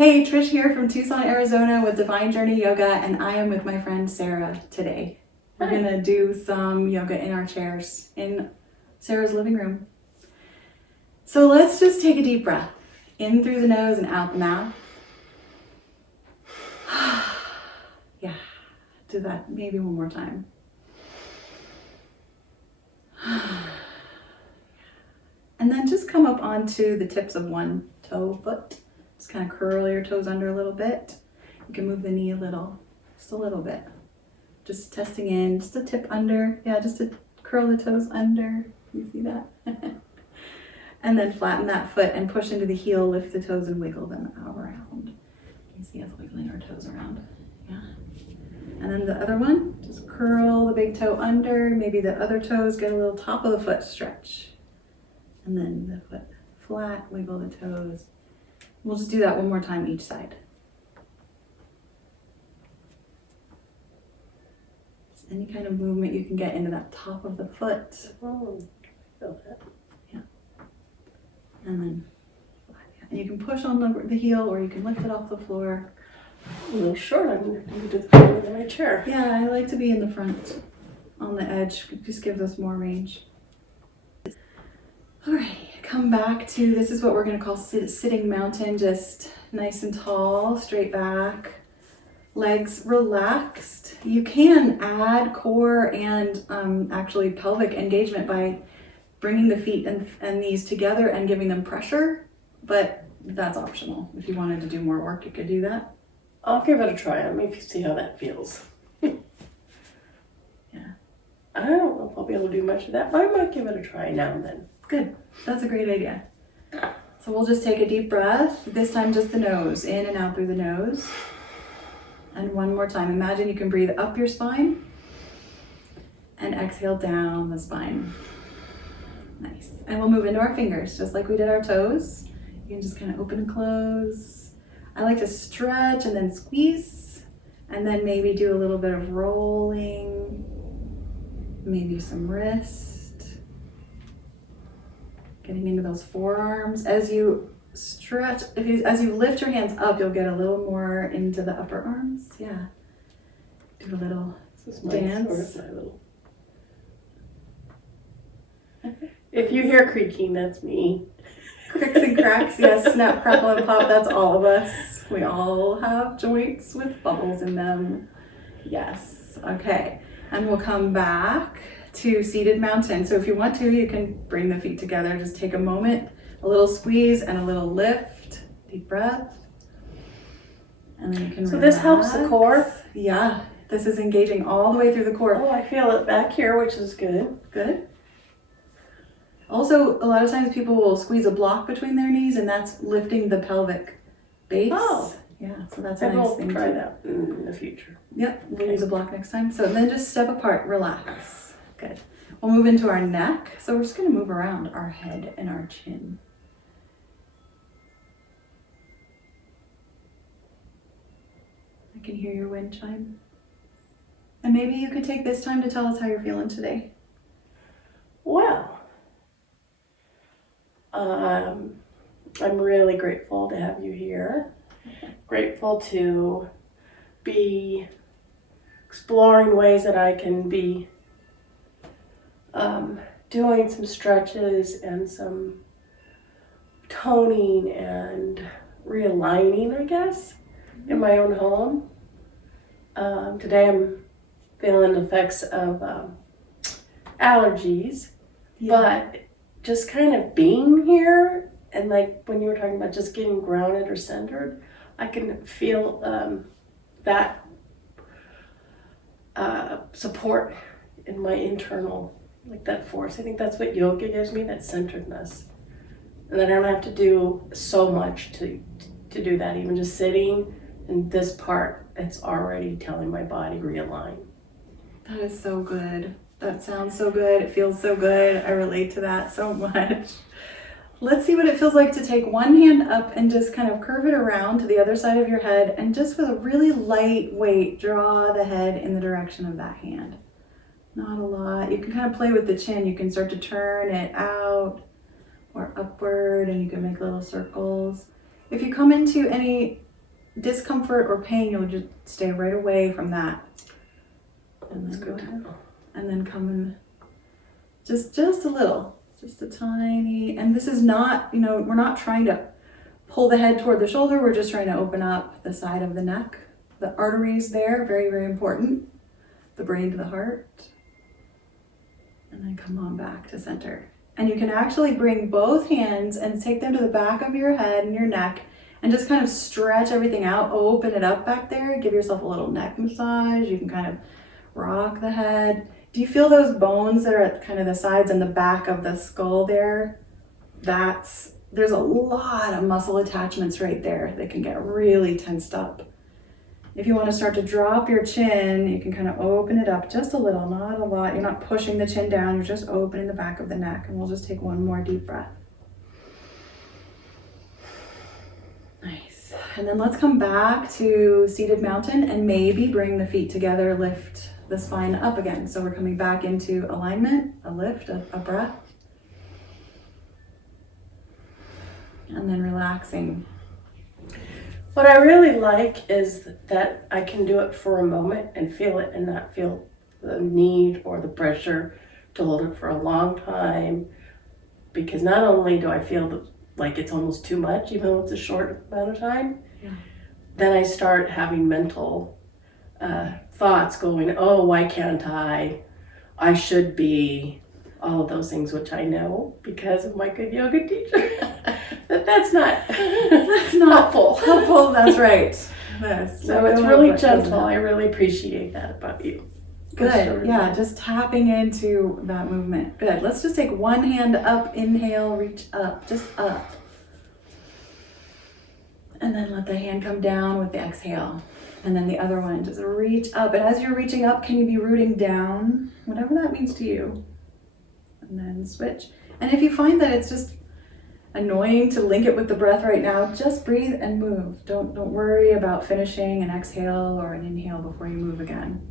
Hey, Trish here from Tucson, Arizona with Divine Journey Yoga, and I am with my friend Sarah today. We're gonna do some yoga in our chairs in Sarah's living room. So let's just take a deep breath in through the nose and out the mouth. Yeah, do that maybe one more time. And then just come up onto the tips of one foot. Just kind of curl your toes under a little bit. You can move the knee a little, just a little bit. Just testing in, just a tip under. Yeah, just to curl the toes under. You see that? And then flatten that foot and push into the heel, lift the toes and wiggle them around. You see us wiggling our toes around. Yeah. And then the other one, just curl the big toe under. Maybe the other toes get a little top of the foot stretch. And then the foot flat, wiggle the toes. We'll just do that one more time each side. Just any kind of movement you can get into that top of the foot. Oh, feel that. Yeah. And then flat. Yeah. And you can push on the heel or you can lift it off the floor. A little short, I'm going to do the front of my chair. Yeah, I like to be in the front on the edge. It just gives us more range. All right, come back to, this is what we're gonna call sitting mountain, just nice and tall, straight back, legs relaxed. You can add core and actually pelvic engagement by bringing the feet and knees together and giving them pressure, but that's optional. If you wanted to do more work, you could do that. I'll give it a try. Let me see how that feels. Yeah. I don't know if I'll be able to do much of that, but I might give it a try now and then. Good, that's a great idea. So we'll just take a deep breath, this time just the nose, in and out through the nose. And one more time, imagine you can breathe up your spine and exhale down the spine. Nice. And we'll move into our fingers, just like we did our toes. You can just kind of open and close. I like to stretch and then squeeze, and then maybe do a little bit of rolling, maybe some wrist. Getting into those forearms. As you stretch, as you lift your hands up, you'll get a little more into the upper arms. Yeah. Do a little dance. If you hear creaking, that's me. Cricks and cracks, yes, snap, crackle, and pop, that's all of us. We all have joints with bubbles in them. Yes, okay. And we'll come back to seated mountain. So if you want to, you can bring the feet together. Just take a moment, a little squeeze and a little lift. Deep breath. And then you can relax. This helps the core? Yeah, this is engaging all the way through the core. Oh, I feel it back here, which is good. Good. Also, a lot of times people will squeeze a block between their knees, and that's lifting the pelvic base. Oh. Yeah, so that's a nice thing. We'll try that in the future. Yep, we'll use a block next time. So then just step apart, relax. Good. We'll move into our neck. So we're just going to move around our head and our chin. I can hear your wind chime. And maybe you could take this time to tell us how you're feeling today. Well, I'm really grateful to have you here. Grateful to be exploring ways that I can be doing some stretches and some toning and realigning, I guess, in my own home. Today I'm feeling the effects of allergies, but just kind of being here, and like when you were talking about just getting grounded or centered, I can feel that support in my internal, like that force. I think that's what yoga gives me, that centeredness. And then I don't have to do so much to do that. Even just sitting in this part, it's already telling my body realign. That is so good. That sounds so good. It feels so good. I relate to that so much. Let's see what it feels like to take one hand up and just kind of curve it around to the other side of your head, and just with a really light weight, draw the head in the direction of that hand. Not a lot. You can kind of play with the chin. You can start to turn it or upward, and you can make little circles. If you come into any discomfort or pain, you'll just stay right away from that. And That's then good go to ahead. know. And then come in just a little, just a tiny, and this is not, we're not trying to pull the head toward the shoulder, we're just trying to open up the side of the neck. The arteries there, very, very important. The brain to the heart. And then come on back to center. And you can actually bring both hands and take them to the back of your head and your neck and just kind of stretch everything out, open it up back there, give yourself a little neck massage. You can kind of rock the head. Do you feel those bones that are at kind of the sides and the back of the skull there? There's a lot of muscle attachments right there that can get really tensed up. If you want to start to drop your chin, you can kind of open it up just a little, not a lot. You're not pushing the chin down, you're just opening the back of the neck. And we'll just take one more deep breath. Nice. And then let's come back to seated mountain and maybe bring the feet together, lift the spine up again. So we're coming back into alignment, a lift, a breath. And then relaxing. What I really like is that I can do it for a moment and feel it and not feel the need or the pressure to hold it for a long time. Because not only do I feel like it's almost too much, even though it's a short amount of time, then I start having mental thoughts going, oh, why can't I? I should be. All of those things, which I know because of my good yoga teacher. That's not helpful. That's right. Yes. So it's really gentle. I really appreciate that about you. Good. Yeah, just tapping into that movement. Good. Let's just take one hand up, inhale, reach up, just up. And then let the hand come down with the exhale. And then the other one, just reach up. And as you're reaching up, can you be rooting down? Whatever that means to you. And then switch. And if you find that it's just annoying to link it with the breath right now, just breathe and move. Don't worry about finishing an exhale or an inhale before you move again.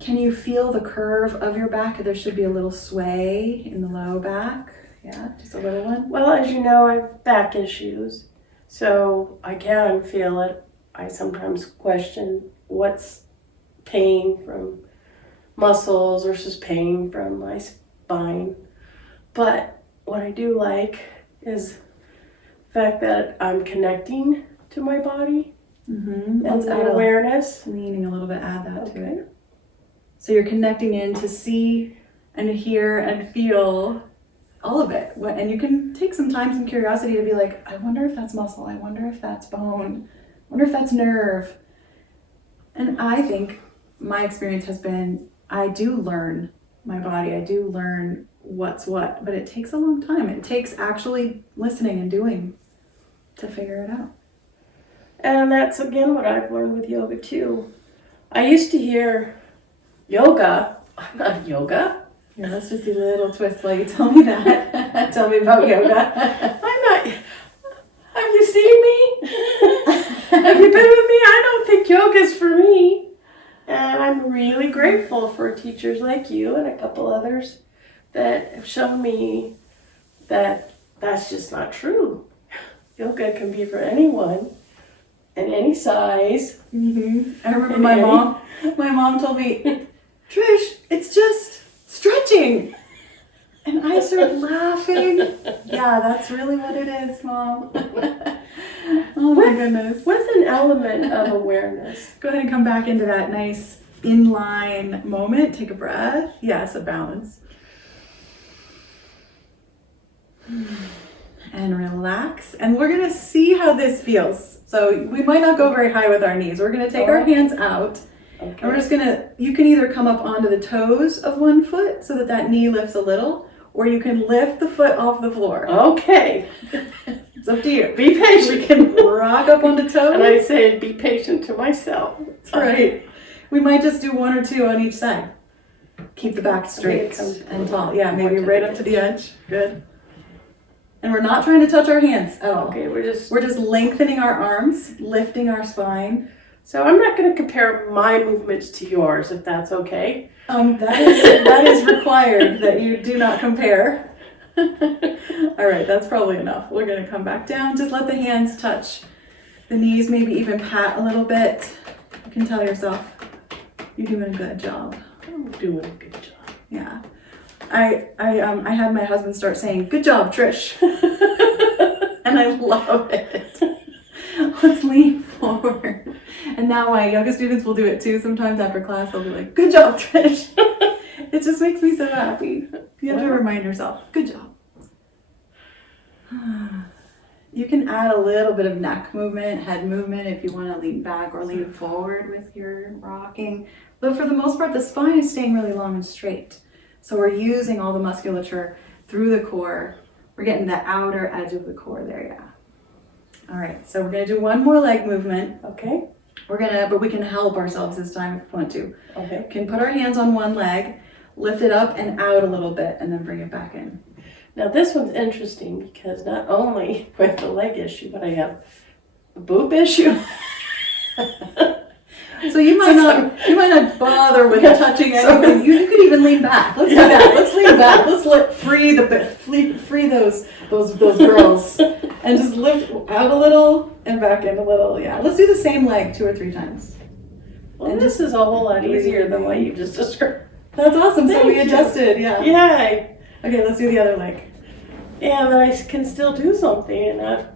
Can you feel the curve of your back? There should be a little sway in the low back. Yeah, just a little one. Well, as you know, I have back issues, so I can feel it. I sometimes question what's pain from muscles versus pain from my spine. But what I do like is the fact that I'm connecting to my body and the awareness. Leaning a little bit, add that to it. So you're connecting in to see and hear and feel all of it. And you can take some time, some curiosity to be like, I wonder if that's muscle. I wonder if that's bone. I wonder if that's nerve. And I think my experience has been, I do learn my body. I do learn what's what, but it takes a long time. It takes actually listening and doing to figure it out. And that's again what I've learned with yoga too. I used to hear yoga, not yoga. Yeah, let's just do a little twist while you tell me that. Tell me about yoga. I'm not, have you seen me? Have you been with me? I don't think yoga's for me. And I'm really grateful for teachers like you and a couple others that have shown me that that's just not true. Yoga can be for anyone and any size. I remember my mom told me, Trish, it's just stretching. And I started laughing. Yeah, that's really what it is, Mom. Oh my goodness. With an element of awareness. Go ahead and come back into that nice inline moment. Take a breath. Yes, a balance. And relax. And we're going to see how this feels. So we might not go very high with our knees. We're going to take our hands out. Okay. And we're just going to, you can either come up onto the toes of one foot so that that knee lifts a little, or you can lift the foot off the floor. Okay. It's up to you. Be patient. We can rock up on the toes. And I say be patient to myself. That's right. We might just do one or two on each side. Keep the back straight and tall. Yeah, maybe right up to the edge. Good. And we're not trying to touch our hands at all. Okay, we're just lengthening our arms, lifting our spine. So I'm not going to compare my movements to yours, if that's okay. That is required that you do not compare. All right, that's probably enough. We're going to come back down. Just let the hands touch the knees, maybe even pat a little bit. You can tell yourself you're doing a good job. I'm doing a good job. Yeah. I had my husband start saying, "Good job, Trish." And I love it. Let's lean forward. And now my yoga students will do it too. Sometimes after class, they'll be like, "Good job, Trish." It just makes me so happy. You have to remind yourself, good job. You can add a little bit of neck movement, head movement if you want to lean back or lean forward with your rocking. But for the most part, the spine is staying really long and straight. So we're using all the musculature through the core. We're getting the outer edge of the core there, yeah. All right, so we're gonna do one more leg movement. Okay. But we can help ourselves this time if we want to. Okay. We can put our hands on one leg, lift it up and out a little bit, and then bring it back in. Now this one's interesting because not only do I have the leg issue, but I have a boob issue. So you might not bother with touching anything. You could even lean back. Let's do that. Let's lean back. Let's free those girls, and just lift out a little and back in a little. Yeah. Let's do the same leg 2 or 3 times. Well, this is a whole lot easier than what you just described. That's awesome. So we Thank you. adjusted. Yeah. Yay. Okay. Let's do the other leg. Yeah, but I can still do something and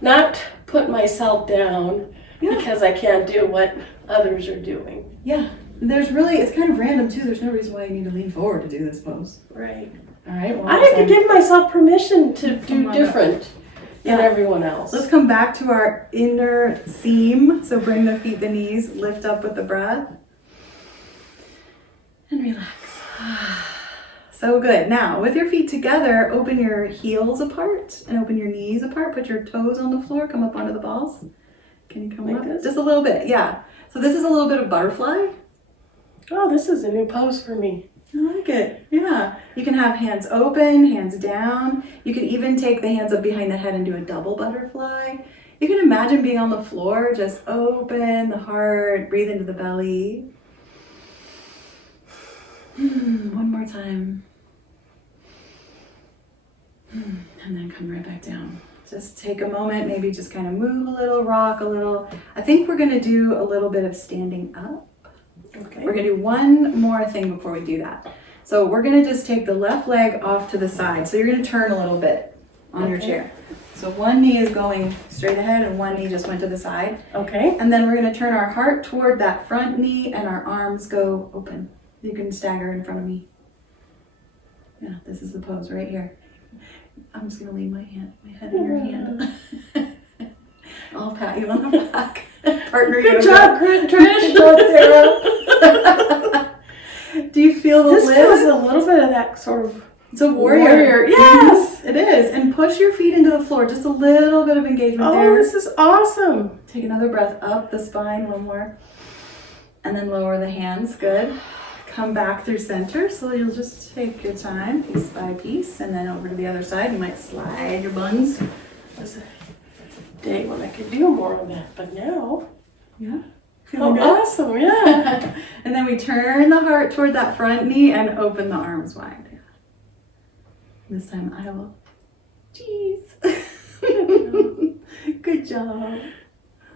not put myself down because I can't do what others are doing. Yeah. It's kind of random too. There's no reason why you need to lean forward to do this pose. Right. All right. I have to give myself permission to do different than Yeah. everyone else. Let's come back to our inner seam. So bring the feet, the knees, lift up with the breath. And relax. So good. Now, with your feet together, open your heels apart and open your knees apart. Put your toes on the floor. Come up onto the balls. Can you come Like up? this? Just a little bit. Yeah. So this is a little bit of butterfly. Oh, this is a new pose for me. I like it. Yeah. You can have hands open, hands down. You can even take the hands up behind the head and do a double butterfly. You can imagine being on the floor, just open the heart, breathe into the belly. One more time. And then come right back down. Just take a moment, maybe just kind of move a little, rock a little. I think we're gonna do a little bit of standing up. Okay. We're gonna do one more thing before we do that. So we're gonna just take the left leg off to the side. So you're gonna turn a little bit on your chair. So one knee is going straight ahead and one knee just went to the side. Okay. And then we're gonna turn our heart toward that front knee and our arms go open. You can stagger in front of me. Yeah, this is the pose right here. I'm just gonna leave my head in your hand. I'll pat you on the back. Partner Good yoga. job, Trish. Good job, Sarah. Do you feel the This lift? feels a little bit of that sort of It's a warrior. Yes. It is. And push your feet into the floor. Just a little bit of engagement Oh, there. this is awesome. Take another breath up the spine, one more. And then lower the hands. Good. Come back through center. So you'll just take your time, piece by piece, and then over to the other side. You might slide your buns. Was a day when I could do more of that, but now. Yeah. Oh, Feeling good? awesome. Yeah. And then we turn the heart toward that front knee and open the arms wide. This time I will. Jeez. Good job.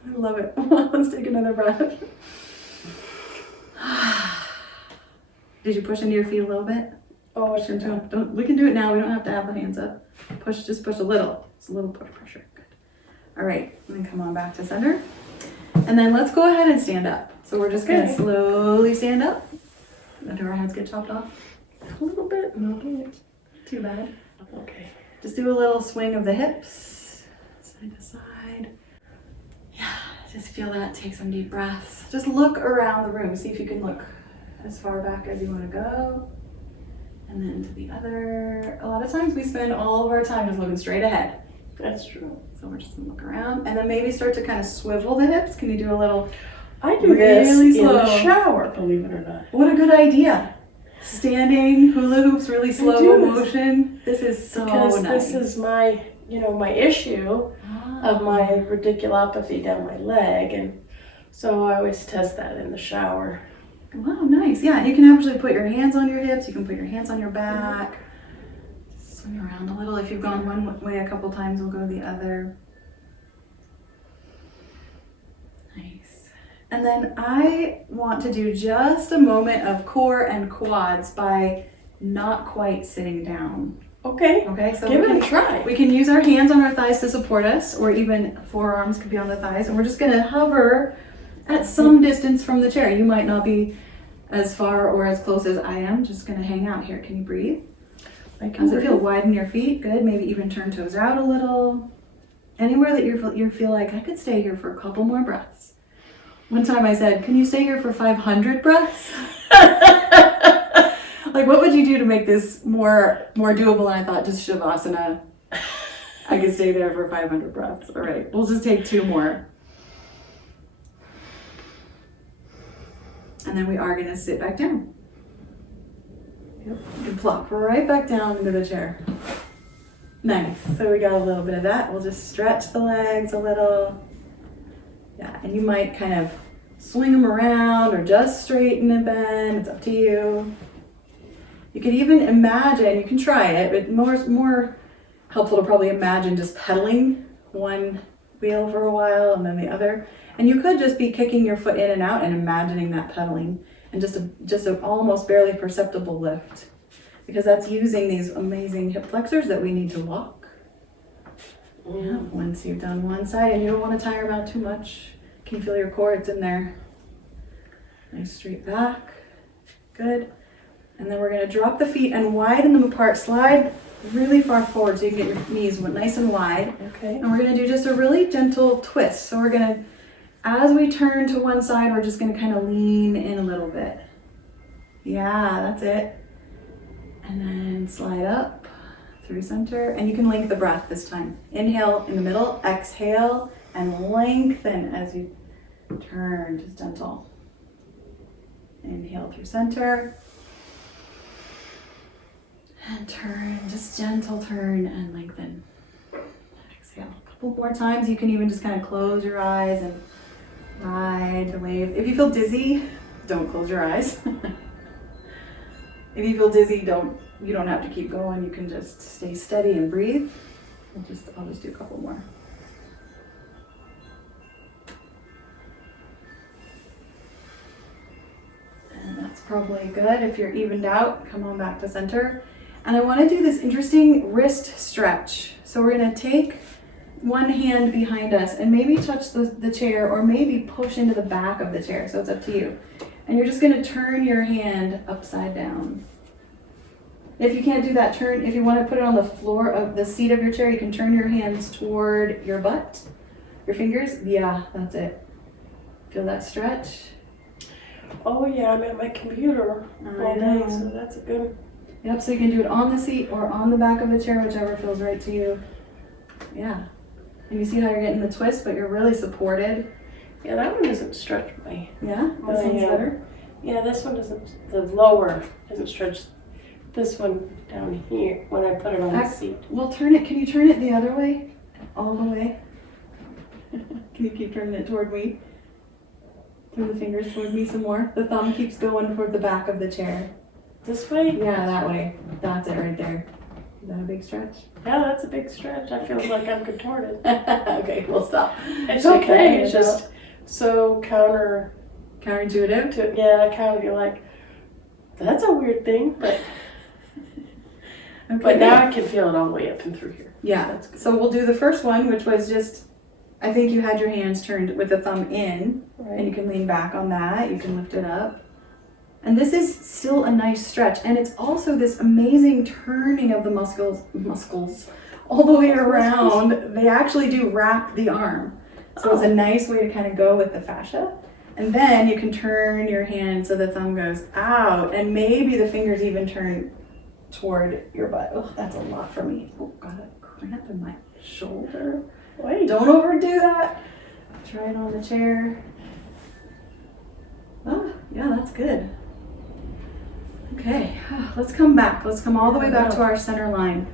I love it. Let's take another breath. Did you push into your feet a little bit? Oh, I Push should into them. We can do it now. We don't have to have the hands up. Just push a little. It's a little push pressure. Good. All right. And then come on back to center. And then let's go ahead and stand up. So we're just going to slowly stand up until our heads get chopped off. a little bit. No. Too bad. Okay. Just do a little swing of the hips, side to side. Yeah, just feel that. Take some deep breaths. Just look around the room. See if you can look as far back as you want to go. And then to the other. A lot of times we spend all of our time just looking straight ahead. That's true. So we're just gonna look around and then maybe start to kind of swivel the hips. Can you do a little? I do this Really in slow. the shower, believe it or not. What a good idea. Standing hula hoops, really slow do this. motion. This is so Because nice. this is my, my issue of my radiculopathy down my leg, and so I always test that in the shower. Wow, nice. Yeah, you can actually put your hands on your hips. You can put your hands on your back. Swing around a little. If you've gone one way a couple times, we'll go the other. And then I want to do just a moment of core and quads by not quite sitting down. Okay. Okay, so Give it a try. we can use our hands on our thighs to support us, or even forearms could be on the thighs, and we're just gonna hover at some distance from the chair. You might not be as far or as close as I am, just gonna hang out here. Can you breathe? How's it feel? Widen your feet, good. Maybe even turn toes out a little. Anywhere that you feel like, I could stay here for a couple more breaths. One time I said, can you stay here for 500 breaths? Like, what would you do to make this more doable? And I thought, just Shavasana. I could stay there for 500 breaths. All right, we'll just take 2 more. And then we are gonna sit back down. Yep. You can plop right back down into the chair. Nice, so we got a little bit of that. We'll just stretch the legs a little. Yeah, and you might kind of swing them around or just straighten and bend. It's up to you. You could even imagine, you can try it, but more helpful to probably imagine just pedaling one wheel for a while and then the other. And you could just be kicking your foot in and out and imagining that pedaling and just a almost barely perceptible lift, because that's using these amazing hip flexors that we need to walk. Yeah, once you've done one side, and you don't want to tire them out too much. Can you feel your core? It's in there. Nice straight back. Good. And then we're going to drop the feet and widen them apart. Slide really far forward so you can get your knees nice and wide. Okay. And we're going to do just a really gentle twist. So we're going to, as we turn to one side, we're just going to kind of lean in a little bit. Yeah, that's it. And then slide up through center. And you can link the breath this time. Inhale in the middle, exhale, and lengthen as you turn, just gentle. Inhale through center. And turn, just gentle turn and lengthen. Exhale a couple more times. You can even just kind of close your eyes and ride the wave. If you feel dizzy, don't close your eyes. If you feel dizzy, you don't have to keep going. You can just stay steady and breathe. I'll just do a couple more. And that's probably good. If you're evened out, come on back to center. And I want to do this interesting wrist stretch. So we're going to take one hand behind us and maybe touch the chair, or maybe push into the back of the chair. So it's up to you. And you're just going to turn your hand upside down. If you can't do that, if you want to put it on the floor of the seat of your chair, you can turn your hands toward your butt, your fingers. Yeah, that's it. Feel that stretch? Oh yeah, I'm at my computer all day, so that's a good. Yep, so you can do it on the seat or on the back of the chair, whichever feels right to you. Yeah. And you see how you're getting the twist, but you're really supported. Yeah, that one doesn't stretch my. Yeah? This one's better? Yeah, this one doesn't, the lower doesn't stretch. This one down here, when I put it on the seat. Well, can you turn it the other way? All the way? Can you keep turning it toward me? Turn the fingers toward me some more. The thumb keeps going toward the back of the chair. This way? Yeah, that way. That's it right there. Is that a big stretch? Yeah, that's a big stretch. I feel like I'm contorted. Okay, we'll stop. It's okay. It's just so counterintuitive. You're like, that's a weird thing, but okay. But now I can feel it all the way up and through here. Yeah. That's good. So we'll do the first one, which was just, I think you had your hands turned with the thumb in, right. And you can lean back on that. You can lift it up. And this is still a nice stretch. And it's also this amazing turning of the muscles all the way around. They actually do wrap the arm. So it's a nice way to kind of go with the fascia. And then you can turn your hand so the thumb goes out, and maybe the fingers even turn toward your butt. Oh, that's a lot for me. Oh, got a cramp in my shoulder. Wait, don't overdo that. Try it on the chair. Oh, yeah, that's good. Okay, let's come back. Let's come all the way back to our center line.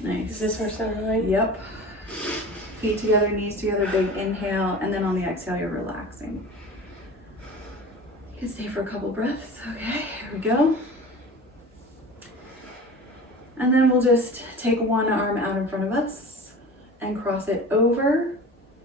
Nice. Is this our center line? Yep. Feet together, knees together, big inhale, and then on the exhale, you're relaxing. You can stay for a couple breaths. Okay, here we go. And then we'll just take one arm out in front of us and cross it over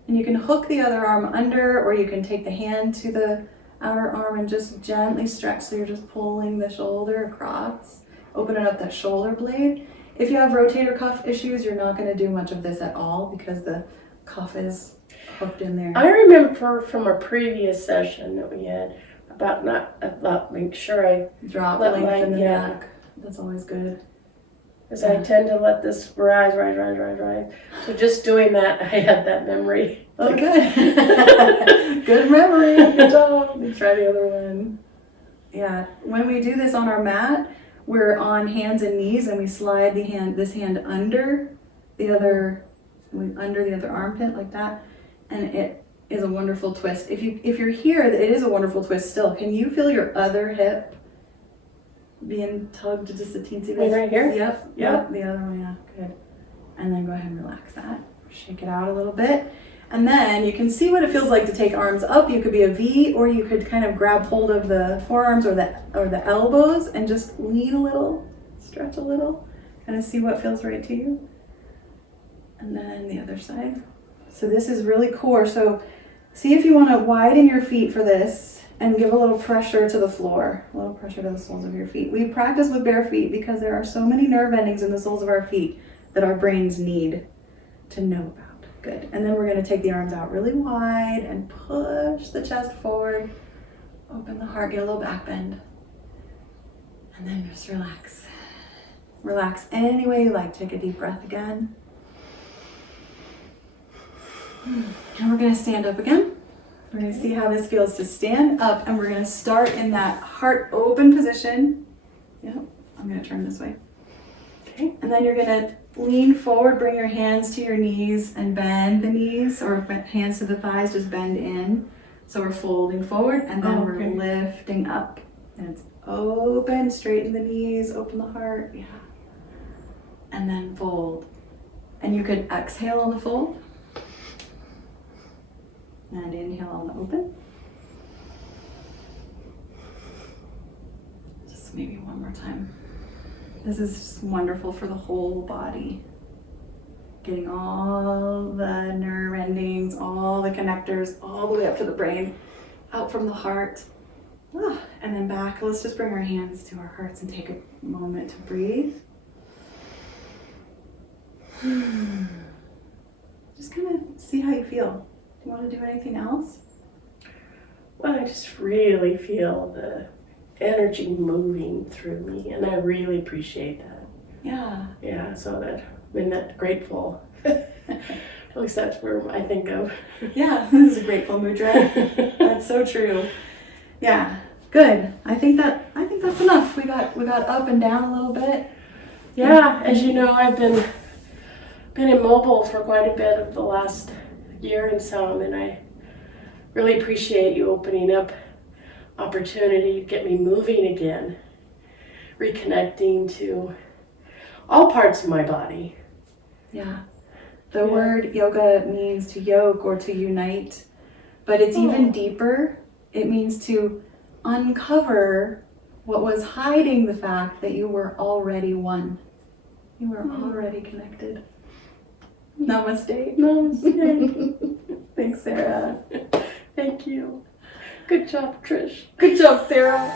And you can hook the other arm under, or you can take the hand to the outer arm and just gently stretch, so you're just pulling the shoulder across, opening up that shoulder blade. If you have rotator cuff issues, you're not going to do much of this at all because the cuff is hooked in there. I remember from a previous session that we had about make sure I Drop, let lengthen the yeah. neck. That's always good. Because I tend to let this rise. So just doing that, I had that memory. Oh, good. Good memory. Good job. Let me try the other one. Yeah. When we do this on our mat, we're on hands and knees, and we slide this hand under the other armpit like that, and it is a wonderful twist. If you're here, it is a wonderful twist still. Can you feel your other hip being tugged just a teensy bit? Right here? Yep. The other one, yeah. Good. And then go ahead and relax that. Shake it out a little bit. And then you can see what it feels like to take arms up. You could be a V, or you could kind of grab hold of the forearms or the elbows and just lean a little, stretch a little, kind of see what feels right to you. And then the other side. So this is really core. So see if you want to widen your feet for this and give a little pressure to the floor, a little pressure to the soles of your feet. We practice with bare feet because there are so many nerve endings in the soles of our feet that our brains need to know about. Good. And then we're going to take the arms out really wide and push the chest forward. Open the heart, get a little back bend. And then just relax. Relax any way you like. Take a deep breath again. And we're going to stand up again. We're going to see how this feels to stand up, and we're going to start in that heart open position. Yep. I'm going to turn this way. Okay. And then you're going to lean forward, bring your hands to your knees and bend the knees, or hands to the thighs, just bend in. So we're folding forward, and then we're lifting up. And it's open, straighten the knees, open the heart, yeah. And then fold. And you could exhale on the fold. And inhale on the open. Just maybe one more time. This is just wonderful for the whole body. Getting all the nerve endings, all the connectors, all the way up to the brain, out from the heart. And then back. Let's just bring our hands to our hearts and take a moment to breathe. Just kind of see how you feel. Do you want to do anything else? Well, I just really feel the energy moving through me, and I really appreciate that. Yeah. So I'm that grateful. At least that's where I think of. Yeah, this is a grateful mudra. That's so true. Yeah, good. I think that's enough. We got up and down a little bit. Yeah, as you know, I've been immobile for quite a bit of the last year and some, and I really appreciate you opening up opportunity to get me moving again, reconnecting to all parts of my body. Yeah. The word yoga means to yoke or to unite, but it's even deeper. It means to uncover what was hiding the fact that you were already one. You were already connected. Namaste. Namaste. Thanks, Sarah. Thank you. Good job, Trish. Good job, Sarah.